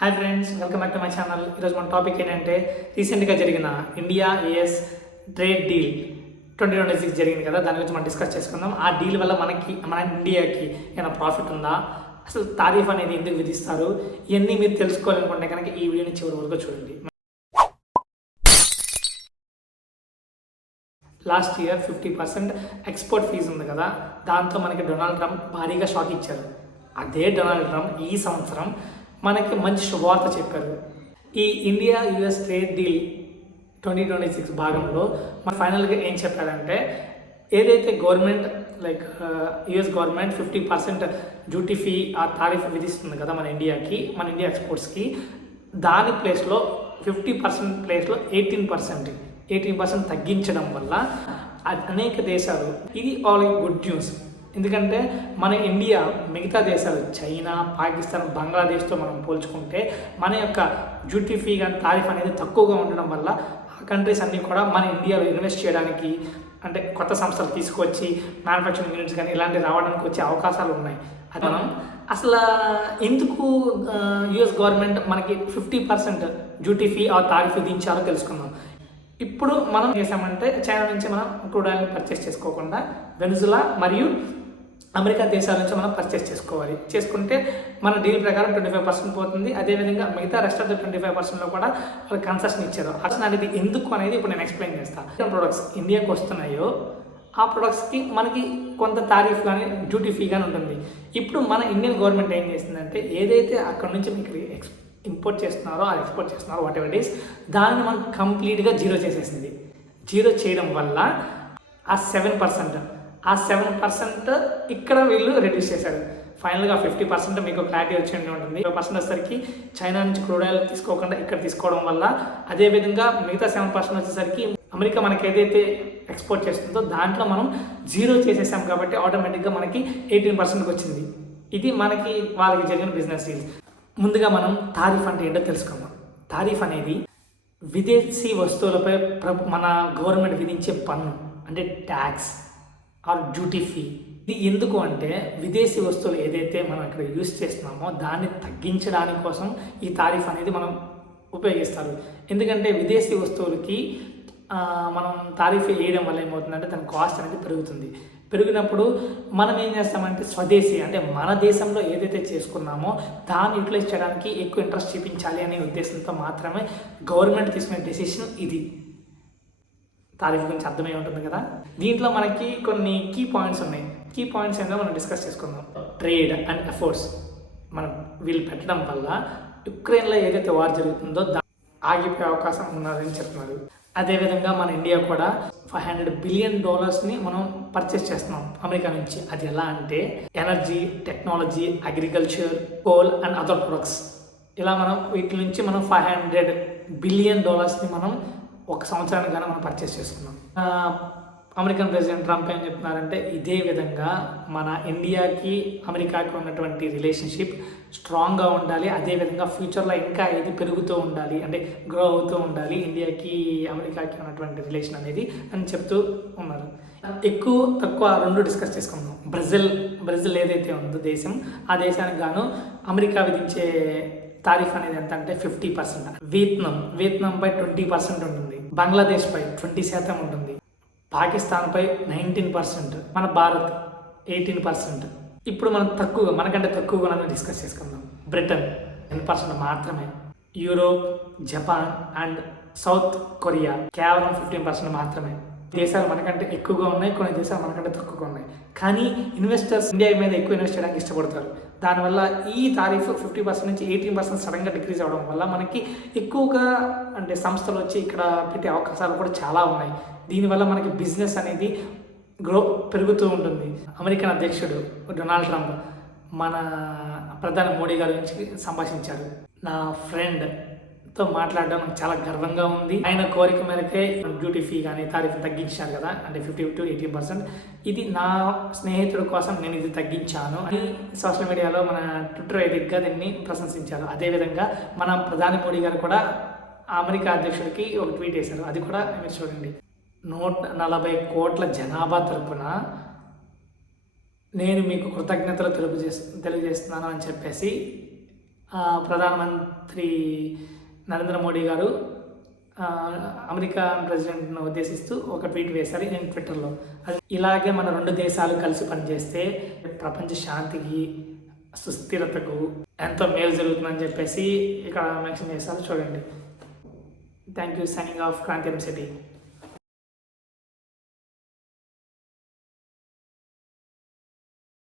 Hi friends, welcome back to my channel. ఈరోజు మన topic ఏంటంటే రీసెంట్గా జరిగిన ఇండియా యుఎస్ ట్రేడ్ డీల్ 2026 జరిగింది కదా, దాని గురించి మనం డిస్కస్ చేసుకుందాం. ఆ డీల్ వల్ల మన ఇండియాకి ఏమైనా ప్రాఫిట్ ఉందా, అసలు తారీఫ్ అనేది ఎందుకు విధిస్తారు, ఇవన్నీ మీరు తెలుసుకోవాలనుకుంటే కనుక ఈ వీడియోని చివరి వరకు చూడండి. లాస్ట్ ఇయర్ 50% ఎక్స్పోర్ట్ ఫీజు ఉంది కదా, దాంతో మనకి డొనాల్డ్ ట్రంప్ భారీగా షాక్ ఇచ్చారు. అదే డొనాల్డ్ ట్రంప్ ఈ సంవత్సరం మనకి మంచి శుభవార్త చెప్పారు. ఈ ఇండియా యుఎస్ ట్రేడ్ డీల్ 2026 భాగంలో మన ఫైనల్గా ఏం చెప్పారంటే, ఏదైతే government US government 50% duty fee ఆ తారీఫ్ విధిస్తుంది కదా మన ఇండియా ఎక్స్పోర్ట్స్కి, దాని ప్లేస్లో 50% ప్లేస్లో 18% తగ్గించడం వల్ల అనేక దేశాలు, ఇది వాళ్ళకి గుడ్ న్యూస్. ఎందుకంటే మన ఇండియా మిగతా దేశాలు చైనా, పాకిస్తాన్, బంగ్లాదేశ్తో మనం పోల్చుకుంటే మన యొక్క డ్యూటీ ఫీ కానీ తారీఫ్ అనేది తక్కువగా ఉండడం వల్ల ఆ కంట్రీస్ అన్నీ కూడా మన ఇండియాలో ఇన్వెస్ట్ చేయడానికి, అంటే కొత్త సంస్థలు తీసుకొచ్చి మ్యానుఫ్యాక్చరింగ్ యూనిట్స్ కానీ ఇలాంటివి రావడానికి వచ్చే అవకాశాలు ఉన్నాయి. అది మనం అసలు ఎందుకు యుఎస్ గవర్నమెంట్ మనకి 50% డ్యూటీ ఫీ ఆ తారీఫ్ విధించాలో తెలుసుకుందాం. ఇప్పుడు మనం చేసామంటే చైనా నుంచి మనం క్రూడ్ ఆయిల్ని పర్చేస్ చేసుకోకుండా వెనిజులా మరియు అమెరికా దేశాల నుంచి మనం పర్చేస్ చేసుకుంటే మన డీల్ ప్రకారం 25% పోతుంది. అదేవిధంగా మిగతా రెస్ట్ ఆఫ్ ద 25%లో కూడా వాళ్ళు కన్సెషన్ ఇచ్చారు. అసలు అనేది ఎందుకు అనేది ఇప్పుడు నేను ఎక్స్ప్లెయిన్ చేస్తాను. ప్రొడక్ట్స్ ఇండియాకి వస్తున్నాయో ఆ ప్రొడక్ట్స్కి మనకి కొంత తారీఫ్ కానీ డ్యూటీ ఫీ కానీ ఉంటుంది. ఇప్పుడు మన ఇండియన్ గవర్నమెంట్ ఏం చేసిందంటే, ఏదైతే అక్కడ నుంచి మీకు ఇంపోర్ట్ చేస్తున్నారో ఆ ఎక్స్పోర్ట్ చేస్తున్నారో వాట్ ఎవర్ ఇట్ ఈస్, దాన్ని మనం కంప్లీట్గా జీరో చేసేసింది. జీరో చేయడం వల్ల ఆ 7% ఇక్కడ వీళ్ళు రెడ్యూస్ చేశారు. ఫైనల్గా 50% మీకు క్లారిటీ వచ్చి ఉంటుంది. 50% వచ్చేసరికి చైనా నుంచి క్రూడ్ ఆయిల్ తీసుకోకుండా ఇక్కడ తీసుకోవడం వల్ల, అదేవిధంగా మిగతా 7% వచ్చేసరికి అమెరికా మనకి ఏదైతే ఎక్స్పోర్ట్ చేస్తుందో దాంట్లో మనం జీరో చేసేసాం కాబట్టి ఆటోమేటిక్గా మనకి 18%కి వచ్చింది. ఇది మనకి వాళ్ళకి జరిగిన బిజినెస్ డీల్. ముందుగా మనం తారీఫ్ అంటే ఏంటో తెలుసుకుందాం. తారీఫ్ అనేది విదేశీ వస్తువులపై మన గవర్నమెంట్ విధించే పన్ను, అంటే ట్యాక్స్ ఆర్ డ్యూటీ ఫీ. ఇది ఎందుకు అంటే, విదేశీ వస్తువులు ఏదైతే మనం ఇక్కడ యూజ్ చేస్తున్నామో దాన్ని తగ్గించడానికి కోసం ఈ తారీఫ్ అనేది మనం ఉపయోగిస్తారు. ఎందుకంటే విదేశీ వస్తువులకి మనం తారీఫ్ వేయడం వల్ల ఏమవుతుందంటే దాని కాస్ట్ అనేది పెరిగినప్పుడు మనం ఏం చేస్తామంటే స్వదేశీ, అంటే మన దేశంలో ఏదైతే చేసుకున్నామో దాన్ని యూటిలైజ్ చేయడానికి ఎక్కువ ఇంట్రెస్ట్ చూపించాలి అనే ఉద్దేశంతో మాత్రమే గవర్నమెంట్ తీసుకునే డెసిషన్ ఇది. తారీఫ్ గురించి అర్థమై ఉంటుంది కదా. దీంట్లో మనకి కొన్ని కీ పాయింట్స్ ఉన్నాయి. కీ పాయింట్స్ ఏంటో మనం డిస్కస్ చేసుకుందాం. ట్రేడ్ అండ్ ఎఫోర్ట్స్ మనం వీళ్ళు పెట్టడం వల్ల యుక్రెయిన్లో ఏదైతే వార్ జరుగుతుందో ఆగిపోయే అవకాశం ఉన్నదని చెప్తున్నారు. అదేవిధంగా మన ఇండియా కూడా $500 బిలియన్ మనం పర్చేస్ చేస్తున్నాం అమెరికా నుంచి. అది ఎలా అంటే energy, technology, agriculture, coal and other products, ఇలా మనం వీటి నుంచి మనం $500 బిలియన్ మనం ఒక సంవత్సరానికి కానీ మనం పర్చేస్ చేసుకున్నాం. అమెరికన్ ప్రెసిడెంట్ ట్రంప్ ఏం చెప్తున్నారంటే, ఇదే విధంగా మన ఇండియాకి అమెరికాకి ఉన్నటువంటి రిలేషన్షిప్ స్ట్రాంగ్గా ఉండాలి, అదేవిధంగా ఫ్యూచర్లో ఇంకా ఇది పెరుగుతూ ఉండాలి, అంటే గ్రో అవుతూ ఉండాలి ఇండియాకి అమెరికాకి ఉన్నటువంటి రిలేషన్ అనేది అని చెప్తూ ఉన్నారు. ఎక్కువ తక్కువ రెండు డిస్కస్ చేసుకుందాం. బ్రెజిల్ ఏదైతే ఉందో దేశం, ఆ దేశానికి గాను అమెరికా విధించే తారీఫ్ అనేది ఎంత అంటే 50%. వియత్నాంపై 20% ఉంటుంది. బంగ్లాదేశ్ పై 20% ఉంటుంది. పాకిస్తాన్పై 19%, మన భారత్ 18%. ఇప్పుడు మనం మనకంటే తక్కువగా డిస్కస్ చేసుకుందాం. బ్రిటన్ 10% మాత్రమే. Europe, Japan and south Korea కేవలం 15% మాత్రమే. దేశాలు మనకంటే ఎక్కువగా ఉన్నాయి, కొన్ని దేశాలు మనకంటే తక్కువగా ఉన్నాయి. కానీ ఇన్వెస్టర్స్ ఇండియా మీద ఎక్కువ ఇన్వెస్ట్ చేయడానికి ఇష్టపడతారు. దానివల్ల ఈ తారీఫ్ 50% నుంచి 18% సడన్గా డిక్రీజ్ అవ్వడం వల్ల మనకి ఎక్కువగా అంటే సంస్థలు వచ్చి ఇక్కడ పెట్టే అవకాశాలు కూడా చాలా ఉన్నాయి. దీనివల్ల మనకి బిజినెస్ అనేది పెరుగుతూ ఉంటుంది. అమెరికన్ అధ్యక్షుడు డొనాల్డ్ ట్రంప్ మన ప్రధాని మోడీ గారి గురించి సంభాషించారు. నా ఫ్రెండ్తో మాట్లాడడం నాకు చాలా గర్వంగా ఉంది. ఆయన కోరిక మేరకే డ్యూటీ ఫీ కానీ తారీఫ్ తగ్గించారు కదా, అంటే 50 to 18%. ఇది నా స్నేహితుడి కోసం నేను ఇది తగ్గించాను అని సోషల్ మీడియాలో, మన ట్విట్టర్ వేదికగా దీన్ని ప్రశంసించారు. అదేవిధంగా మన ప్రధాని మోడీ గారు కూడా అమెరికా అధ్యక్షుడికి ఒక ట్వీట్ వేశారు. అది కూడా మీరు చూడండి. 140 కోట్ల జనాభా తరపున నేను మీకు కృతజ్ఞతలు తెలియజేస్తున్నాను అని చెప్పేసి ప్రధానమంత్రి నరేంద్ర మోడీ గారు అమెరికా ప్రెసిడెంట్ను ఉద్దేశిస్తూ ఒక ట్వీట్ వేశారు నేను ట్విట్టర్లో. అది ఇలాగే మన రెండు దేశాలు కలిసి పనిచేస్తే ప్రపంచ శాంతికి సుస్థిరతకు ఎంతో మేలు జరుగుతుందని చెప్పేసి ఇక్కడ మెన్షన్ చేశారు. చూడండి. Thank you. Signing off Kranthi city.